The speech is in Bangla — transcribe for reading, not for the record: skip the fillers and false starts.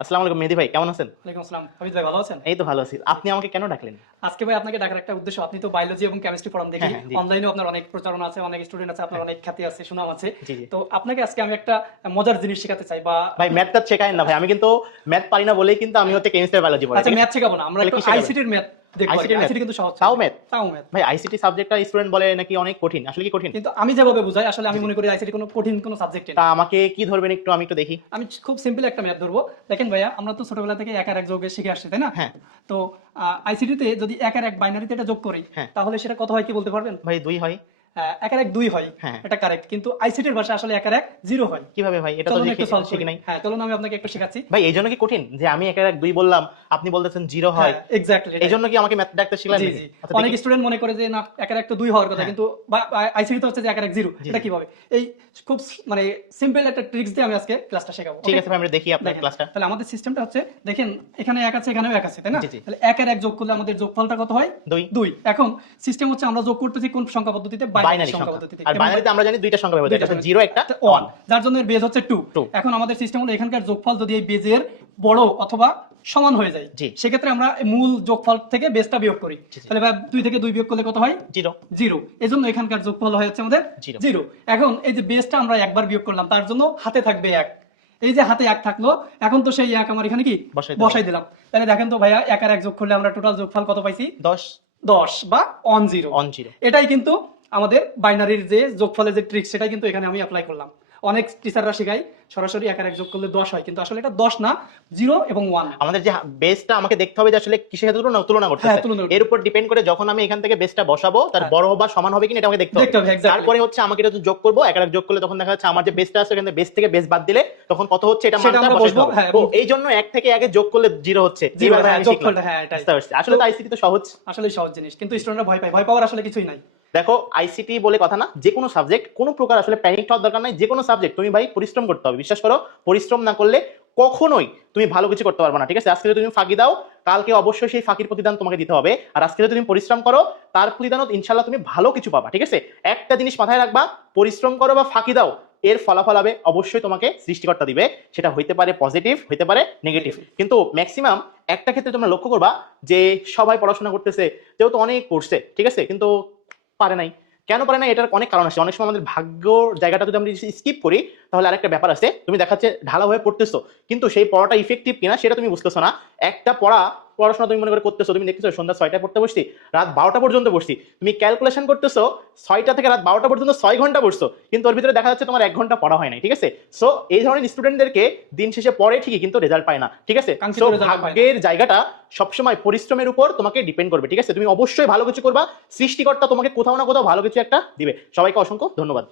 আসসালামু আলাইকুম মেহেদী ভাই, কেমন আছেন? ওয়ালাইকুম আসসালাম। হামিদ ভাই ভালো আছেন? এই তো ভালো আছি। আপনি আমাকে কেন ডাকলেন? আজকে ভাই আপনাকে ডাকার একটা উদ্দেশ্য, আপনি তো বায়োলজি এবং কেমিস্ট্রি পড়ান দেখি। হ্যাঁ, হ্যাঁ, জি। অনলাইনেও আপনার অনেক প্রচারণা আছে, অনেক স্টুডেন্ট আছে, আপনার অনেক খ্যাতি আছে, সুনাম আছে। জি, জি। তো আপনাকে আজকে আমি একটা মজার জিনিস শেখাতে চাই বা ভাই ম্যাথটা শেখায়েন না ভাই, আমি কিন্তু ম্যাথ পারি না বলেই কিন্তু আমি হচ্ছে কেমিস্ট্রি বায়োলজি পড়াই। আচ্ছা, ম্যাথ শেখাবো না, আমরা তাহলে একটু কি শেখাবেন? আইসিটির ম্যাথ দেখবো। ICT র আইসিটি কিন্তু সহজ, তাও ম্যাথ? তাও ম্যাথ। ভাই আইসিটি সাবজেক্টটা স্টুডেন্ট বলে নাকি অনেক কঠিন, আসলে কি কঠিন? কিন্তু আমি যেভাবে বুঝাই, আসলে আমি মনে করি আইসিটি কোনো কঠিন কোনো সাবজেক্ট তা না। আমাকে কি ধরবেন একটু, আমি একটু দেখি। আমি খুব সিম্পল একটা ম্যাথ ধরবো। দেখেন ভাইয়া, আমরা তো ছোটবেলা থেকে এক আর এক যোগে শিখে আসছি, তাই না? হ্যাঁ। তো আইসিটিতে যদি এক আর এক বাইনারিতে এটা যোগ করি, হ্যাঁ। তাহলে সেটা কত হয় কি বলতে পারবেন? ভাই 2 হয়। এক আর এক 2 হয়, হ্যাঁ। এটা কারেক্ট। কিন্তু আইসিটির ভাষা আসলে এক আর এক 0 হয়। কিভাবে ভাই? এটা তো চলুন একটু সলভ করি। শিখি নাই। হ্যাঁ, চলুন আমি আপনাকে একটু শেখাচ্ছি। ভাই এই জন্য কি কঠিন যে আমি একের এক 2 বললাম, আপনি বলতেছেন 0 হয়? হ্যাঁ, এক্স্যাক্টলি। এই জন্য কি আমাকে ম্যাথ ডাকতে শিখলেন জি, নাকি? জি। আচ্ছা অনেক দেখি। স্টুডেন্ট মনে করে যে না, এক আর এক তো 2 হওয়ার কথা, হ্যাঁ। কিন্তু আইসিটি তো হচ্ছে যে এক আর এক 0। জি, এটা জি। কিভাবে? এই খুব মানে সিম্পল একটা ট্রিক্স দিয়ে আমি আজকে ক্লাসটা শেখাবো। ঠিক ওকে? আছে ভাই, আমরা দেখি আপনার দেখেন, ক্লাসটা। তাহলে আমাদের সিস্টেমটা হচ্ছে, দেখেন এখানে এক আছে, এখানেও এক আছে, তাই না? জি, জি। তাহলে এক আর এক যোগ করলে আমাদের যোগফলটা কত হয়? 2 2। এখন সিস্টেম হচ্ছে আমরা যোগ করতেছি কোন সংখ্যা পদ্ধতিতে? বাইনারি বাইনারি সংখ্যা সংখ্যা। পদ্ধতিতে। আর বাইনারিতে আমরা জানি দুইটা সংখ্যা ব্যবহার হয়, একটা 0 একটা 1। যার জন্য এর বেজ হচ্ছে 2। Two। এখন আমাদের সিস্টেম হলো এখানকার যোগফল যদি এই বেজের বড় অথবা সমান হয়ে যায়, জি। সেক্ষেত্রে আমরা মূল যোগফল থেকে বেজটা বিয়োগ করি। জি, জি। তাহলে 2 থেকে 2 বিয়োগ করলে কত হয়? 0। 0। এজন্য এখানকার যোগফল হয় হচ্ছে আমাদের Zero। 0। এখন এই যে বেজটা আমরা একবার বিয়োগ করলাম, তার জন্য হাতে থাকবে 1। এই যে হাতে 1 থাকলো, এখন তো সেই 1 আমার এখানে কি বসাই দিলাম। তাহলে দেখেন তো ভাইয়া, এক আর এক যোগ করলে আমরা টোটাল যোগফল কত পাইছি? 10 10 বা অন 0। on 0। এটাই কিন্তু আমাদের বাইনারির যে যোগফলের যে ট্রিক, সেটাই কিন্তু এখানে আমি অ্যাপ্লাই করলাম। অনেক টিচাররা শেখায় সরাসরি এক আর এক যোগ করলে 10 হয়, কিন্তু আসলে এটা 10 না, 0 এবং 1। আমাদের যে বেসটা আমাকে দেখতে হবে যে আসলে কিসের সাথে তুলনা করতেছে। হ্যাঁ, তুলনা করতে। এর উপর ডিপেন্ড করে যখন আমি এখান থেকে বেসটা বসাবো তার হ্যাঁ। বড় বা সমান হবে কিনা এটা আমাকে দেখতে হবে। exactly। তারপরে হচ্ছে আমাকে এটা যোগ করব, এক আর এক যোগ করলে তখন দেখা যাচ্ছে আমার যে বেসটা আছে এখান থেকে বেস থেকে বেস বাদ দিলে তখন কত হচ্ছে এটা সেটা মানটা আমরা বসাতে বসবো। হবে। হ্যাঁ, ও এই জন্য এক থেকে আগে যোগ করলে 0 হচ্ছে। 0, এইবার হ্যাঁ, আমি শিখলাম। যোগফলটা, হ্যাঁ, এটাই। বুঝতে পারছি। আসলে তো আইসিটি তো সহজ। আসলেই সহজ জিনিস, কিন্তু স্টুডেন্টরা ভয় পায়। ভয় পাওয়ার আসলে কিছুই নাই। দেখো আইসিটি বলে কথা না, যে কোনো সাবজেক্ট কোনো প্রকার আসলে প্যানিক হওয়ার দরকার নাই। যে কোনো সাবজেক্ট তুমি ভাই পরিশ্রম করতে হবে, বিশ্বাস করো। পরিশ্রম না করলে কখনোই তুমি ভালো কিছু করতে পারবে না, ঠিক আছে? আজকে যদি তুমি ফাঁকি দাও, কালকে অবশ্যই সেই ফাঁকির প্রতিদান তোমাকে দিতে হবে। আর আজকে যদি তুমি পরিশ্রম করো, তার প্রতিদানও ইনশাল্লাহ তুমি ভালো কিছু পাবা, ঠিক আছে? একটা জিনিস মাথায় রাখবা, পরিশ্রম করো বা ফাঁকি দাও, এর ফলাফল হবে অবশ্যই তোমাকে সৃষ্টিকর্তা দিবে। সেটা হইতে পারে পজিটিভ, হইতে পারে নেগেটিভ। কিন্তু ম্যাক্সিমাম একটা ক্ষেত্রে তোমরা লক্ষ্য করবা যে সবাই পড়াশোনা করতেছে, যেহেতু অনেক পড়ছে, ঠিক আছে, কিন্তু পারে নাই। কেন পারে না? এটার অনেক কারণ আছে। অনেক সময় আমাদের ভাগ্যর জায়গাটা যদি আমরা স্কিপ করি, তাহলে আরেকটা ব্যাপার আছে। তুমি দেখাচ্ছে ঢালা হয়ে পড়তেছো, কিন্তু সেই পড়াটা ইফেক্টিভ কিনা সেটা তুমি বুঝতেছো না। একটা পড়াশোনা তুমি মনে করে করতেছো, তুমি দেখতেছো সন্ধ্যা 6টায় পড়তে বসছি, রাত 12টা পর্যন্ত বসছি, তুমি ক্যালকুলেশন করতেছো 6টা থেকে রাত 12টা পর্যন্ত 6 ঘন্টা পড়ছো, কিন্তু ওর ভিতরে দেখা যাচ্ছে তোমার 1 ঘন্টা পড়া হয় নাই, ঠিক আছে? সো এই ধরনের স্টুডেন্টদেরকে দিন শেষে পড়ে ঠিকই, কিন্তু রেজাল্ট পায় না, ঠিক আছে? কাঙ্ক্ষিত সো result পায় না। ভাগ্যের জায়গাটা সবসময় পরিশ্রমের উপর তোমাকে ডিপেন্ড করবে, ঠিক আছে? তুমি অবশ্যই ভালো কিছু করবা, সৃষ্টিকর্তা তোমাকে কোথাও না কোথাও ভালো কিছু একটা দিবে। সবাইকে অসংখ্য ধন্যবাদ।